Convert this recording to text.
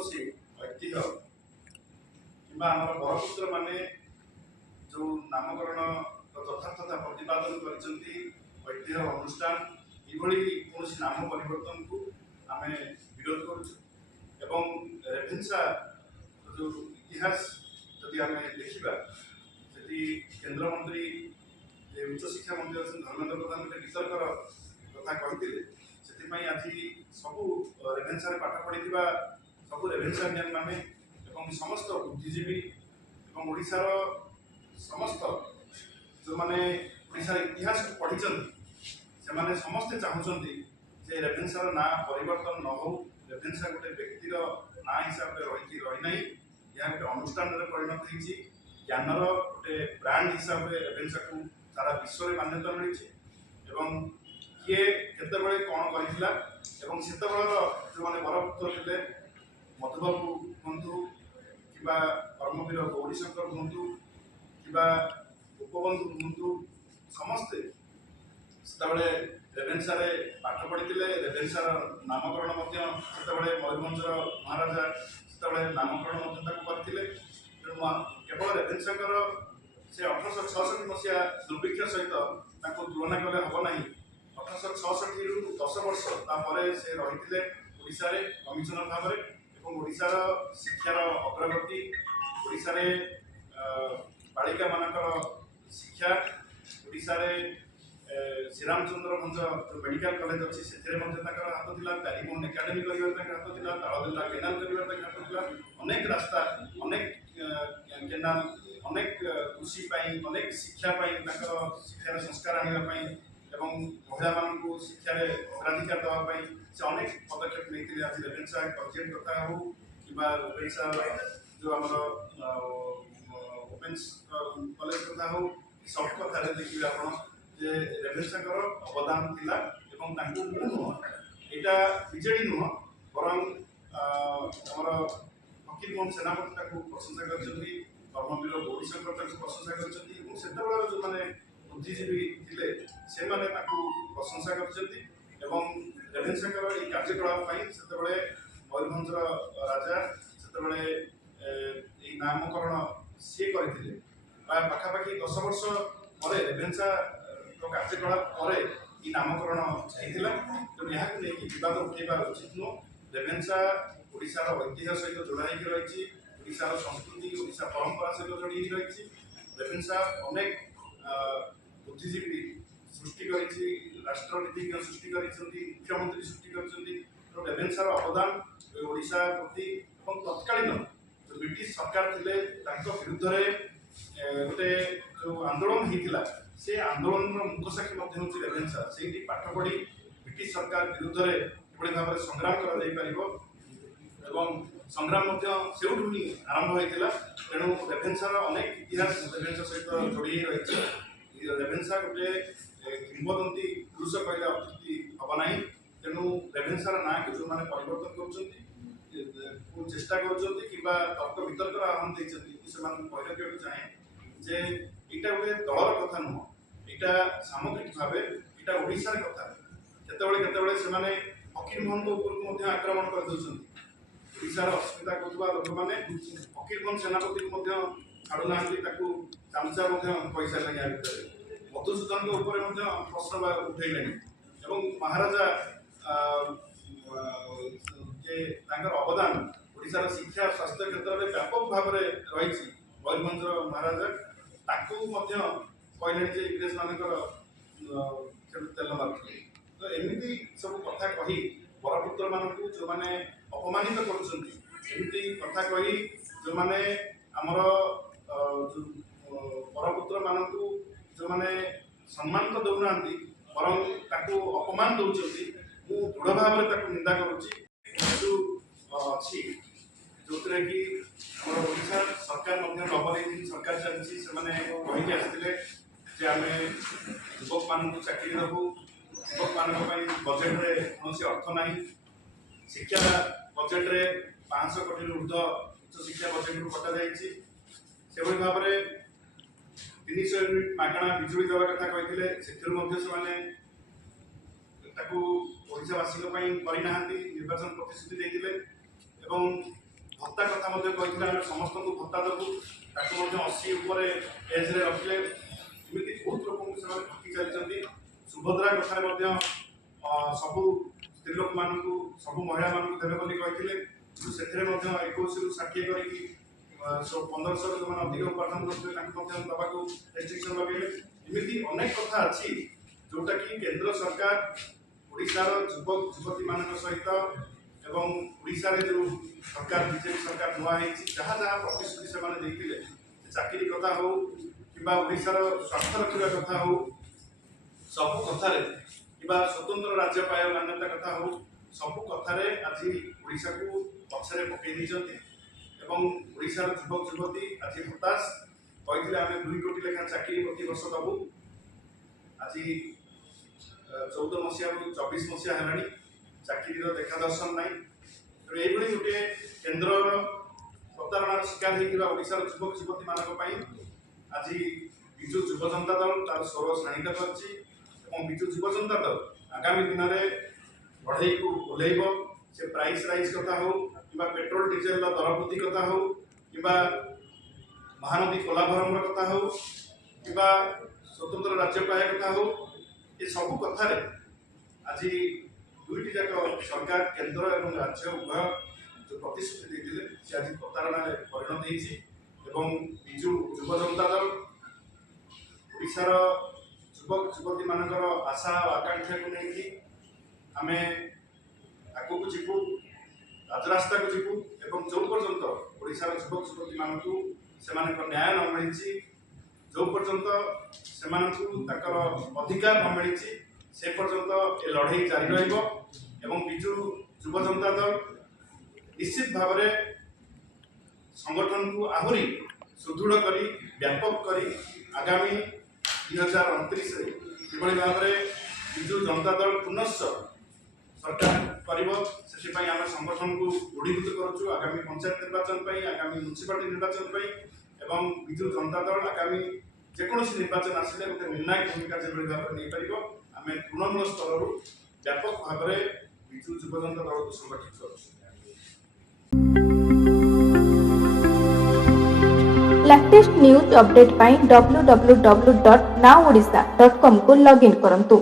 କୌଣସି ଐତିହ୍ୟ କିମ୍ବା ଆମର ବରପୁତ୍ର ମାନେ जो नामकरण यथार्थता प्रतिपादन କରିଛନ୍ତି ଐତିହ୍ୟ ଅନୁଷ୍ଠାନ ଏଭଳି କୌଣସି ନାମ ପରିବର୍ତ୍ତନ को आम विरोध करुଛୁ ଏବଂ ରେଭେନ୍ସା जो इतिहास जदि आम देखा से केन्द्रमंत्री उच्च शिक्षा मंत्री अच्छे धर्मेन्द्र प्रधान गोटे वितर्कर कथा कहते से आज सबू रेभेन्सा पाठ पढ़ी सबू रेभेन्सानियन माने समस्त बुद्धिजीवी ओडिशार समस्त जो मैंने ओडिशार इतिहास को पढ़ी से मैंने समस्ते चाहते जे रेभेन्सार ना परिवर्तन न हो रेभेन्सा गोटे व्यक्तिर ना हिसाब से रही रही यह गोटे अनुष्ठान परिणत होती ज्ञानर गोटे ब्रांड हिसाब से रेभेन्सा को सारा विश्व में मान्यता मिली किए केतबेले कौन करथिला एवं सेतबेलर जो माने बरपुत्र थे मधुबाबू हूँ कि कर्मवीर गौरीशंकर हूँ कि गोपबंधु हूँ समस्ते से रेभेन्सा पाठ पढ़ी रेभेन्सार नामकरण से मयूरभंजर महाराजा से नामकरण करते केवल रेभेन्साकर से 1866 मसीहा दुर्भिक्ष सहित तुलना कले हम ना 1866 रु 10 वर्ष से रही ओडिशा रे कमिशनर भाव में ओडिशार शिक्षार अग्रगति ओडिशा रे बालिका मानकर शिक्षा ओडिशा रे श्रीरामचंद्र भंज जो मेडिकल कॉलेज अच्छी से हाथ था प्यारीमोहन एकाडेमी कर हाथ था तालदेला केनाल कर हाथ था अनेक रास्ता अनेक केनाल अनेक कृषि अनेक शिक्षापी शिक्षार संस्कार आने महिला मानू शिक्षार अग्राधिकार देवाई से अनेक पदक्षेप नहीं आज रेभेन्सा कलेज कथा हो कि रेभेन्सा जो आम ओमेन्स कलेज कथा हो सब कथा देखिए आप रेभेन्साकर अवदान थिला एवं तांको नुह एटा बीजेडी नुह बरं आमर फकीरमोहन सेनापति प्रशंसा करछन्ती कर्मवीर गौरीशंकर प्रशंसा करछन्ती सेतबेला जो माने बुद्धिजीवी थिले से माने प्रशंसा करछन्ती एवं रेभेन्साकर এই कार्यकलाप ପାଇଁ ସେତେବେଳେ ମୟୂରଭଞ୍ଜର ରାଜା ସେତେବେଳେ এই नामकरण सी କରିଥିଲେ ପାଖାପାଖି 10 ବର୍ଷ ପରେ रेभेन्सा कार्यकलाप पर ये नामकरण होता तेणु यहाँ नहीं विवाद उठेबा उचित नुह रेभेन्सा ओडिशार ऐतिह्य सहित जोड़ा रही ओडिशार संस्कृति ओडिशा परंपरा सहित जोड़ी रही रेभेन्सा अनेक बुद्धिजीवी सृष्टि करी राष्ट्रनीतिज्ञ सृष्टि मुख्यमंत्री सृष्टि कर रेभेन्सार अवदान ओडिशा प्रति तत्कालीन जो ब्रिटिश सरकार थे विरुद्ध गोटे जो आंदोलन होता से आंदोलन मुखसाक्षी हूँ रेभेन्सा से पाठ पढ़ी ब्रिटिश सरकार विरुद्ध में भाव में संग्राम कर संग्राम से ही आरंभ होता तेणु रेभेन्सार अनेक इतिहास रेभेन्सा सहित जोड़ी रही रेभेन्सा गोटे किंवदंती पुरुष कहले अत्युक्ति हम ना तेणु रेभेन्सार ना को जो मैंने परिवर्तन कर चेष्टा कर तर्क वितर्क आह्वान देते चाहे जे यहाँ गोटे दलर कथा नुह यहाँ सामग्रिक भाव यहाँ ओडिशार कथा केतबेले से फकीरमोहन उपरकू आक्रमण करशार अस्मिता करुवा लोक मैंने फकीरमोहन सेनापति को छाड़ूना चामचा पैसा लगे भितर मधुसूदन प्रश्न उठेले महाराजा अवदान ओडिशार शिक्षा स्वास्थ्य क्षेत्र में व्यापक भाव में रही मयूरभंजर महाराजा कहले इंग्रेज मानकर तेल मार्थे तो एमती सब कथा कही बरपुत्र मानू जो मैंने अपमानित करमती कथा कही जो मैंने आमर बरपुत्र मानू जो मैंने सम्मान तो दौना बरं अपमान दौरान दृढ़ भाव में निंदा करुच्ची अच्छी जो कि ओडिशा सरकार डबल इंजिन सरकार चलती से आसते जे आम युवक मान चाकरी देवु युवक मान बजेट में कौन अर्थ ना शिक्षा बजेट में 500 कोटी ऊर्ध उच्च शिक्षा बजेट रू कटा से भाव में 300 यूनिट मागणा बिजुली देवा कथा कहते ओडिशावासी करना निर्वाचन प्रतिश्रुति देते भत्ता कथा कही समस्त को भत्ता देवु ताकू 80 उपर एज रे रखिले एमती बहुत लोक से ठकी चलती सुभद्रा कथा सबू स्त्री लोक मान सब महिला मान देवे बोली कहते से 21 ରୁ 60 करके 1500 जो अधिक उपार्जन करते दवाक रेस्ट्रिक्शन लगे एमती अनेक कथा अच्छी जोटा कि केंद्र सरकार ओडिशार युवक युवती मान सहित एवं ओडिशा रे जो सरकार बीजेपी सरकार नुआ जहाँ जहाँ प्रतिश्रुति से चाकरी कथा हो कि ओडिशार स्वार्थ रखा कथा हो सब कथार कि स्वतंत्र राज्य पाय मान्यता कथा हो सब कथार आज ओडिशा को पछरे पकई एवं ओडिशार युवक युवती आज हताश कहते आम 2 कोटी लेखा चाकरी प्रति वर्ष दबू आज 14 मसीहा 24 मसीहा है चाकरी देखा दर्शन ना ये गोटे केन्द्र प्रतारणार शिकार होशार युवक युवती मान आज विजु युव जनता दल तार स्वर शाणित कर विजु युव जनता दल आगामी दिन में बढ़ई को ओह्लैब से प्राइस राइज कथा हो कि पेट्रोल डीजेल दर वृद्धि कथा हो कि महानदी कोलाभरम कथा हो कि स्वतंत्र राज्य पाया कथा हो ये सब कथार आज दुईटी जाक सरकार केंद्र और राज्य उभय जो प्रतिश्रुति देते से आज प्रतारणा परिणत होती विजु युव जनता दल ओडिशार युवक युवती मानकर आशा और आकांक्षा को लेकिन आम आगू को जीवु राजरास्ता को जीवु एवं जो पर्यंत ओडिशार युवक युवती मानक से न्याय न मिली जो पर्यंत से अधिकार न मिली से पर्यंत ये लड़ाई जारी रहिबो विजु युव जनता दल निश्चित भाव में संगठन को आहरी सुदृढ़ करी व्यापक करी आगामी 2029 किभली भाव में विजु जनता दल पुनश्च सरकार करिबो से आम संगठन को दृढ़ीभूत करूँ आगामी पंचायत निर्वाचन आगामी म्युनिसिपालिटी निर्वाचन एवं विजु जनता दल आगामी जेकोसी निर्वाचन आसिले गोटे निर्णायक भूमिका जो भाव में नहीं पार आम तृणमूल स्तर व्यापक भाव में विजु युव जनता दल को संगठित कर लेटेस्ट न्यूज अपडेट पाई www.nowodisha.com को लॉगिन करंतु।